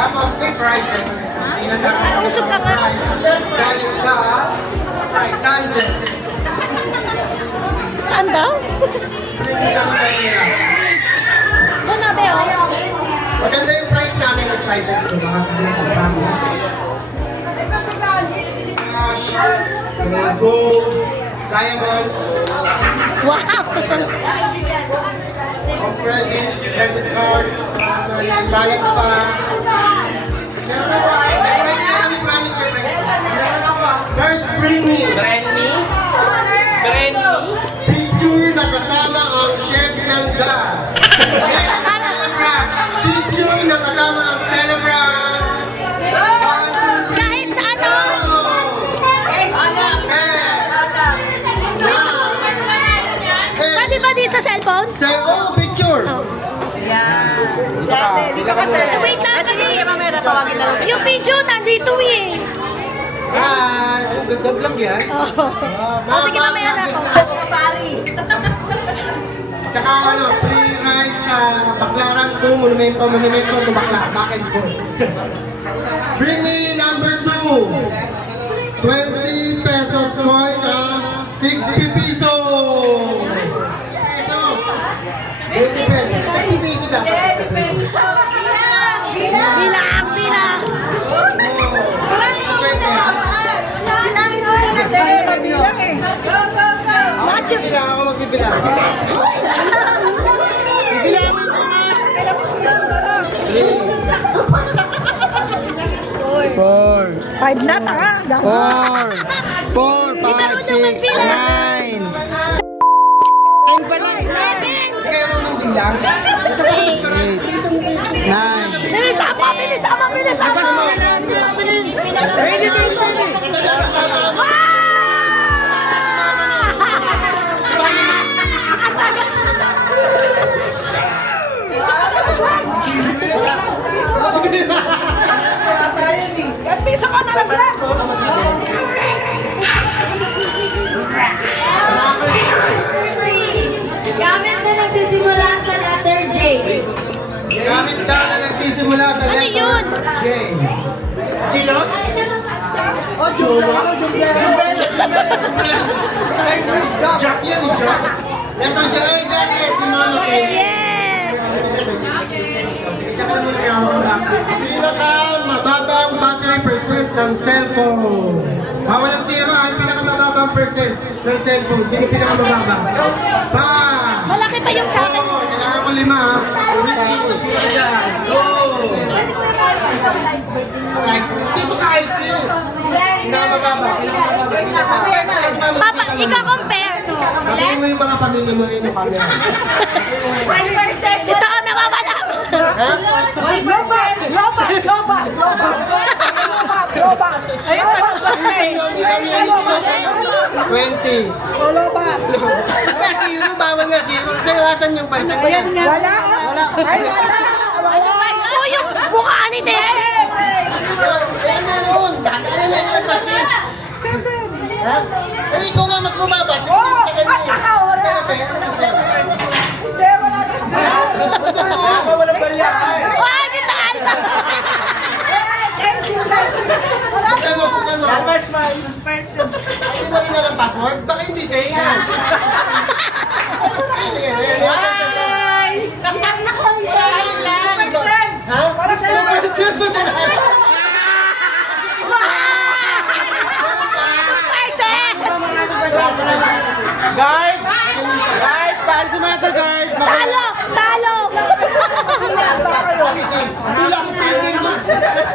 Tapos may price. Ay, umusog ka nga. Galing sa Sunset. Saan daw? Doon na, Beo. Maganda yung price namin outside dito. Mga gold, diamonds, Wow! credit cards, balance pa. First, bring me. Brand me? Brand me? Picture na kasama ang chef ng God. Picture na kasama ang celebrant. Kahit sa ano? Pwede ba din sa cellphone? Say, oh, picture. Wait lang kasi yung video nandito eh. Good lang yan. Oh, sige mamaya na ako. Tsaka ano, free ride sa Baclaran to Monumento to Baclaran. Bakit ko? Bring me number 2. 20 pesos coin na 50 piso. Pesos. 20 pesos. 50 piso lang. Bilang, bilang. Ako magbibilang, ako magbibilang. Bibilangan ko nga. 4. 5 na, tanga. 4, 5, 6, 9. 10 pa lang. 7. Pero nung bilang. 8, 9. Bilis ako, bilis ako, bilis ako. Ready, ready, ready. Piso ka na lang, Brad. Gamit na nagsisimula sa letter J. Gamit ka na nagsisimula sa Ano letter yun? J. Chilos? O, Jumbo? Jack yan, Jack. Letter J, Jacket, si Mama K. Yes! Pinaka mababang battery percent ng cellphone. Walang zero, ang pinakamababang percent ng cellphone. Sino pinakamababa? Pa! Malaki pa yung sa akin. Kailangan ko 5, ha? Go! Dito ka ice cream. Pinakamababa. Papa, ikaw compare. Kapag mo yung mga pamilya mo rin yung camera. 1%. Ito ang nawawala. Lobat. Ayun ba? 20. Lobat. Nga zero, bawal nga zero. Sa'yo, yung percent mo yan? Wala. Ay, wala. Oh, yung mukha ni Des. Yan meron. Dahil nga yung percent. 7. Eh, ikaw nga mas mababa. 16 Oh, sa kanya. at saka wala. Hindi, wala ka sa Wala balya. Oh, di ba? Thank you. Wala Buksan mo, buksan mo. person. Hindi mo rin alam password? Baka hindi sa'yo yan. Ha? Percent ba ito? Percent! Guard! Guard! Paano sumata, guard? Talo! Talo!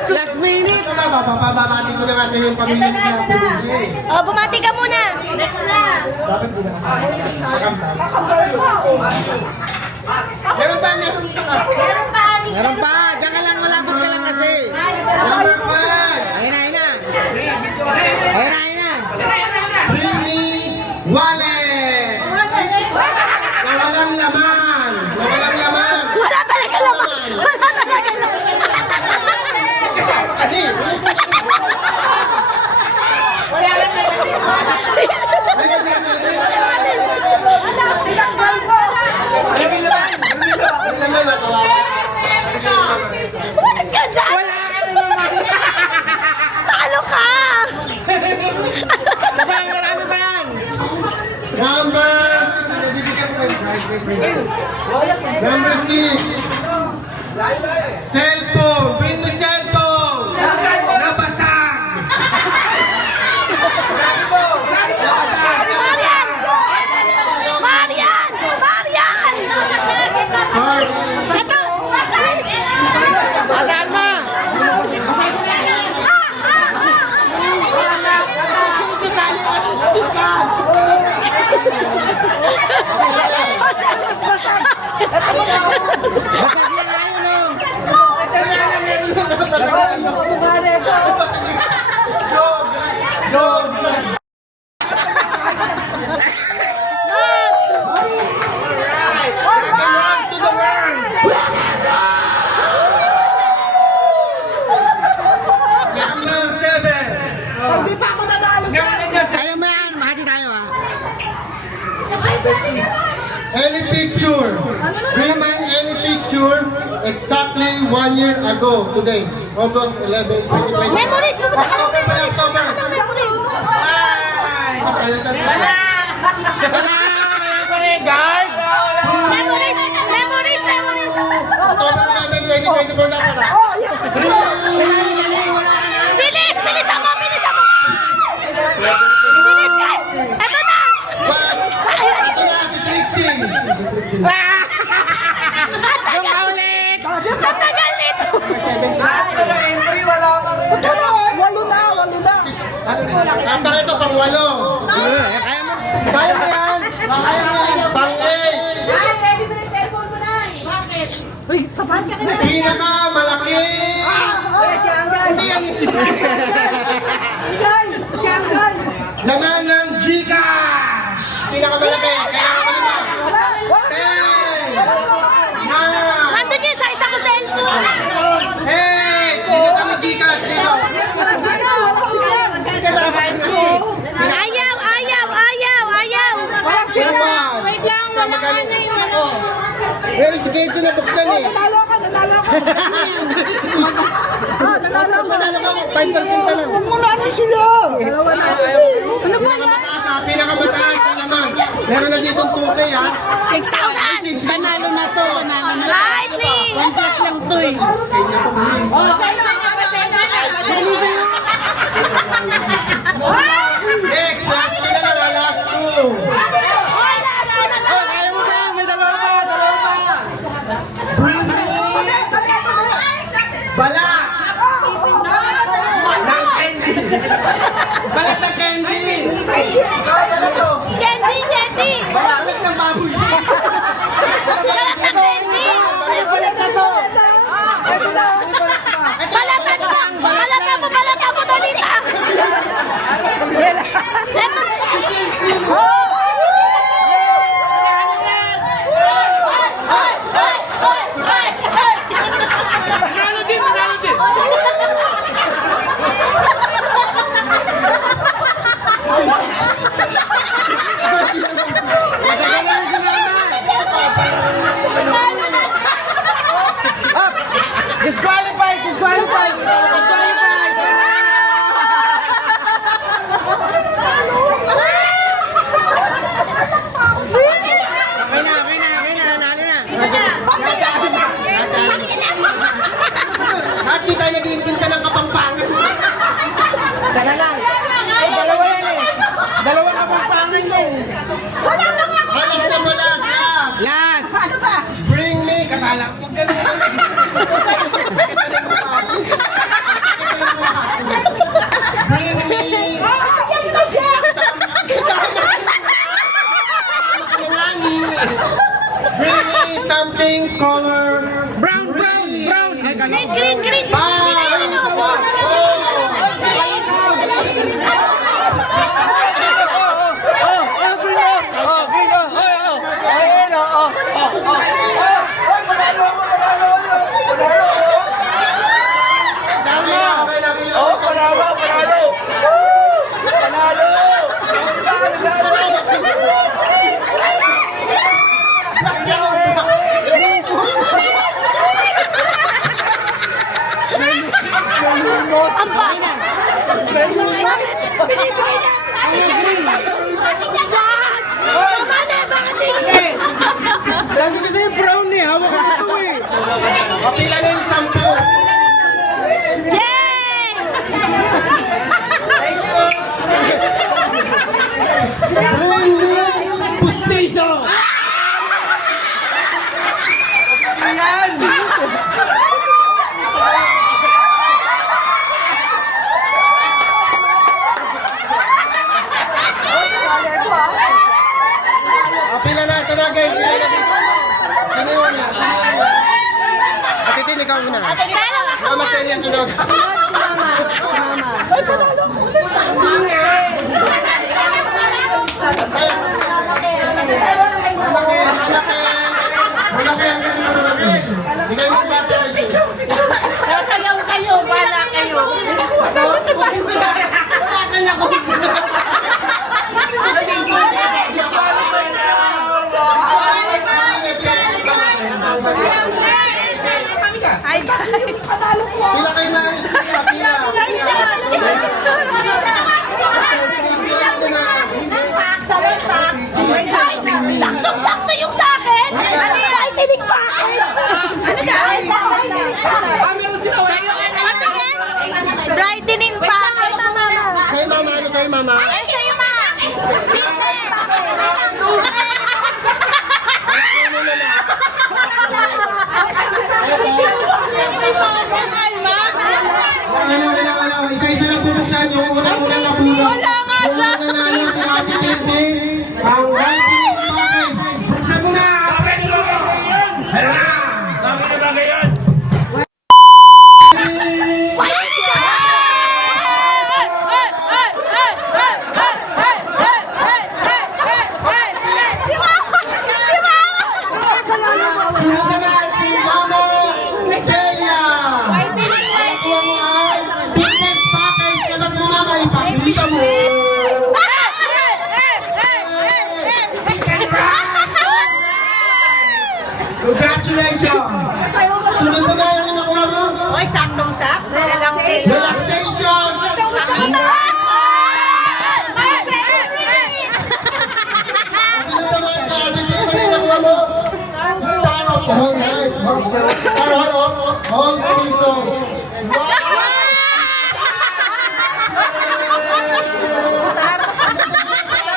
Last minute! Bababati ko na nga sa'yo yung pamilya niya sa probinsya eh. Oh, bumati ka muna. Next na. Dapat di na kasama. Meron pa, meron pa. Meron pa. Diyan ka lang, malapit ka lang kasi. Number 5. Ayun na. Bring me wallet. Na walang laman. Wala talaga laman. Wala talaga laman. Kani? Tinanggal mo. Walas ka dyan. Talo ka. Number 6. Cellphone. Bring me cellphone. Nabasag. Marian! Marian! Marian! Card. Ito! Adaan mo. Number 7. Hindi pa ako nanalo. Ayaw mo yan, mahati tayo ha. Any picture. Bring me any picture exactly 1 year ago today. August 11, 2020. Memories! Pupunta ka ng October pala, memories! October. Pupunta ka ng memories! Guard! Memories! Memories! Memories! October 11, 2024 na pala. Oh, yan. Bilis! Bilisan mo! Bilisan mo! Bilis ka! Ito na! Ito na si Trixie. Ang tagal nito! Walo na. Baka ito pang 8. Kaya mo yan. Kaya mo yan. Pang 8. Pinaka malaki. Laman ng Gcash. Pinaka malaki. Kailangan ko naman. 10. 9. Nandun yun sa isang cellphone! Hey! Dito sa may Gcash dito. Ayaw! Ayaw! Ayaw! Ayaw! Saan? Wait lang! Wala na yung ano. Meron si Kenzo na buksan eh. Nanalo ka na. nanalo ko. Nanalo ko. 5% ka lang. Huwag mo na ano sila. Dalawa na. Pinakamataas ha, pinakamataas sa naman. Meron na dito 2K ha. 6,000! Panalo na to. Panalo na to. Nicely! 1 plus lang to eh. Next, last ko na lang, last ko. Hoy, last na lang! Kaya mo kaya, may dalawa pa. Dalawa pa. Bring me bala ng candy. Balat ng candy. Candy, candy! Balat ng baboy. Balat ng candy! Balatan mo, dali na! Eto. Panalo din, panalo din. Disqualified, disqualified. Disqualified. Okay na, nanalo na. At di tayo nag-iimbinta ng kapampangan. Sana lang. Ay, dalawa yan eh. Dalawa kapampangan yan. Halas na mo last. Last. Bring me, kasala. Huwag ka na. Bring me. Bring me something color. Brown, brown, brown. Ay, Green, green, green! Ang bana! Bakit? Binibigay na! Bakit hindi? Sabi ko sa'yo, brown eh. Hawak ko ito eh. Kapila na yung 10. Yay! Bring me pustiso. Pila na, ito na guys. Pila na dito. Sino yun na? Ate Tin, ikaw una. Pero ako Mama Celia, sunod. Bigay mo ba ito? Sasayaw kayo, bala kayo. Pila kayo na. Pila. Saktong-sakto yung sa akin! Ano yan? Ay, tinig pa! Ano dyan? Ah, meron sila. Patingin! Brightening pa! Sa'yo mama, ano sa'yo mama? Ay, sa'yo ma! Fitness! Wala. Isa-isa lang bubuksan yung unang-unang napulot. Wala nga siya. Yung nanalo si Ate Tintin, ang Viking Package. Buksan mo na! Sunod naman si Mama Celia. Kuha mo ang fitness package. Labas mo mama, ipakita mo. Congratulations! Sunod na ba yung nakuha mo? Oy, saktong-sak. Relaxation. Relaxation! Gusto mo na. Sunod na ba yung nakuha mo? Star of Whole Night. Star of Whole Season.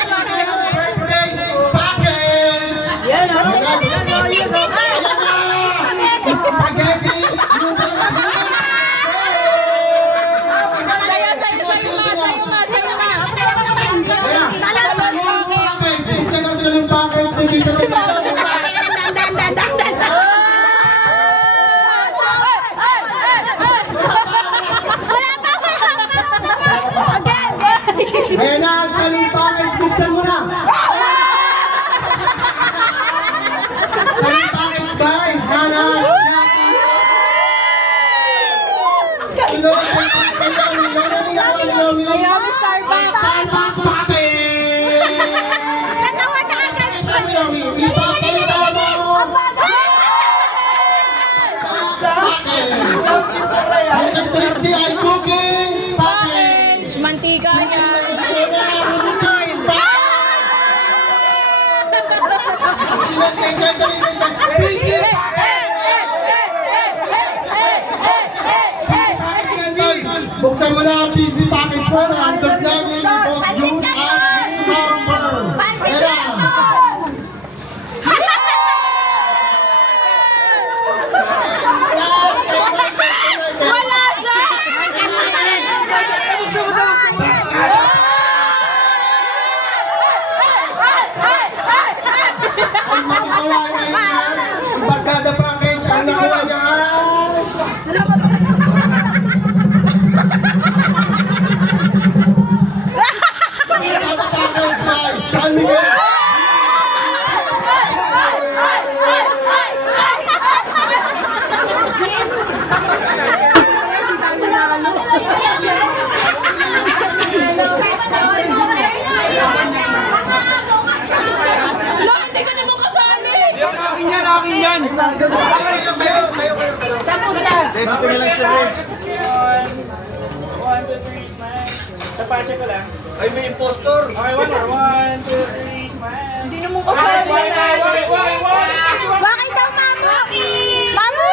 Birthday package! Yan, oh. Spaghetti! Sayo, sayo, sayo nga, sayo nga, sayo nga. Salamat. Isa lang sa yung package na dito sa Ayan na, ang saling package, buksan mo na! Saling package by Hana Jackie! Ino, Miami Starbucks. Starbucks package! Alam mo yun, ipapalita mo! Package! Ang Trixie ay cooking package! Mantika niya. Buksan mo na ang PC package mo na handog na yung Boss June at Harper. Wala siya. Ang makakawa niya yung barkada package. Ang nakuha niya barkada package by San Miguel. No, hindi ko naman kasali. Akin yan! Dito na lang siya. 1, 2, 3, smile. Tapache ko lang. Ay, may impostor. Okay, 1 more. 1, 2, 3, smile. Hindi naman kasali. Bakit daw, Mamo? Mamu!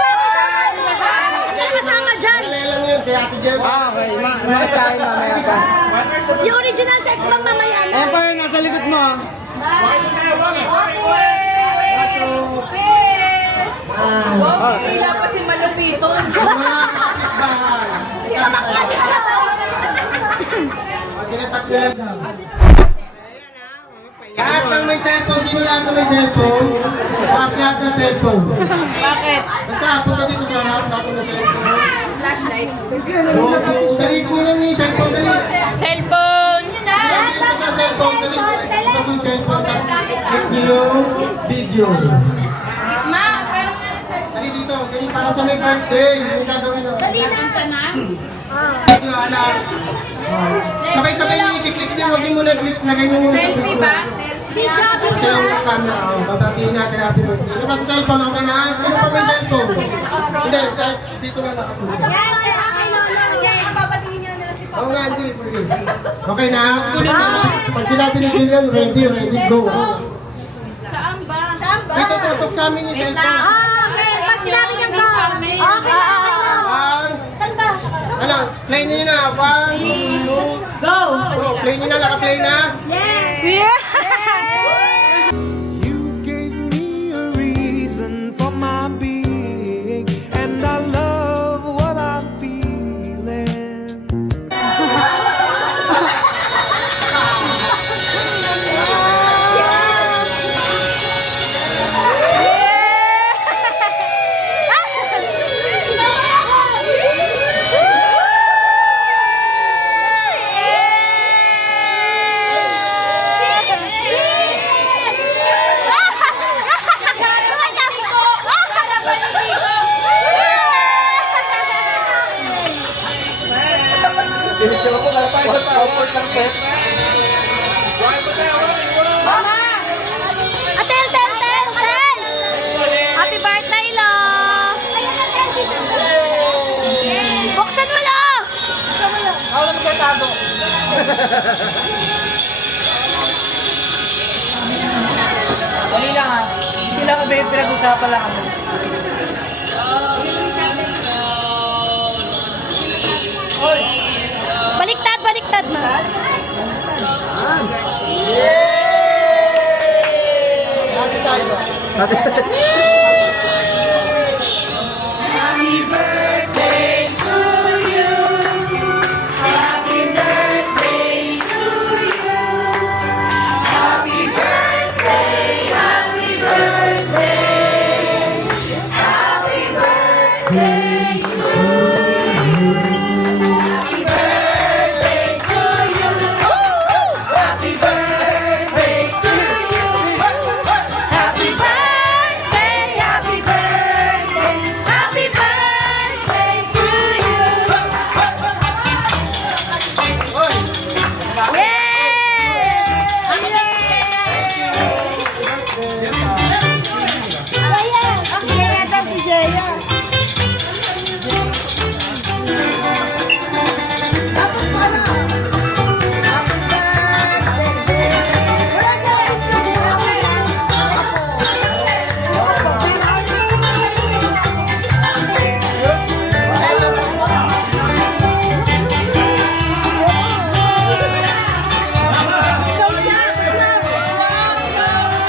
May kasama dyan. Kailan yun si Ate Jem? Okay, makakain mamaya ka. Yung original sex bomb mamaya na. Ayan pa yun, nasa likod mo. Kaya pa si Malupiton. Sige, tatlo lang daw. Lahat ng may cellphone, sino lahat ng may cellphone? Pass lahat ng cellphone. Bakit? Basta, punta dito sa harap, lahat ng cellphone. Flashlight. Dali ko lang yung cellphone, dali. Cellphone. Dali ko sa cellphone, dali. Kasi yung cellphone, tapos click niyo yung video. Ma, pero nga Dali dito, dali para sa may birthday. May gagawin na. dali na ka na. Dali yung anak. Sabay-sabay yung i-click din, huwag yung muna click, lagay nyo muna sa Selfie video. ba? Video, Kasi yung camera, babatiin natin happy birthday. Diba sa cellphone, okay na? Sino pa may cellphone? Hindi, kahit dito lang nakapunta. Oo nga, hindi. Okay na? Pag sinabi ni Julian, ready, ready, go. Saan ba? Dito, tutok sa amin yung cellphone. Pag sinabi niya go. Okay na. Saan ba? Ano, play niyo na. 1, 2, Go! go. Play niyo na, naka-play na. Yeah! You gave me a reason for my being, and I love what I'm feeling. Mama! Atel, tel, tel, tel! Happy birthday! Dali lang ha. Sila ka ba pinag-usapan lang kami? Baliktad, baliktad na. Hati tayo. Happy birthday, happy birthday, happy birthday to you.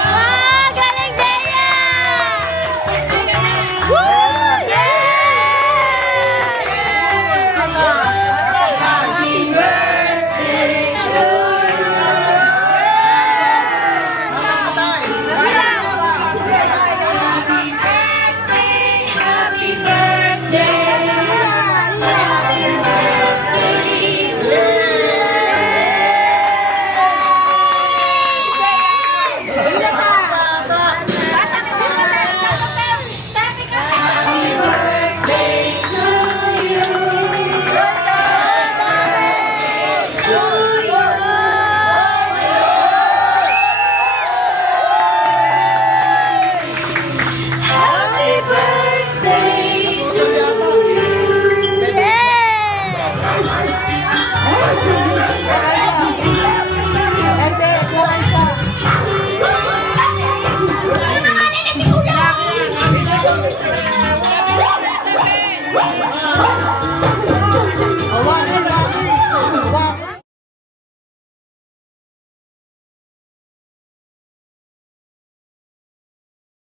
Ah, galing Dea! Woo! Yeah! Happy birthday to Happy birthday to Happy birthday to you. Yeah!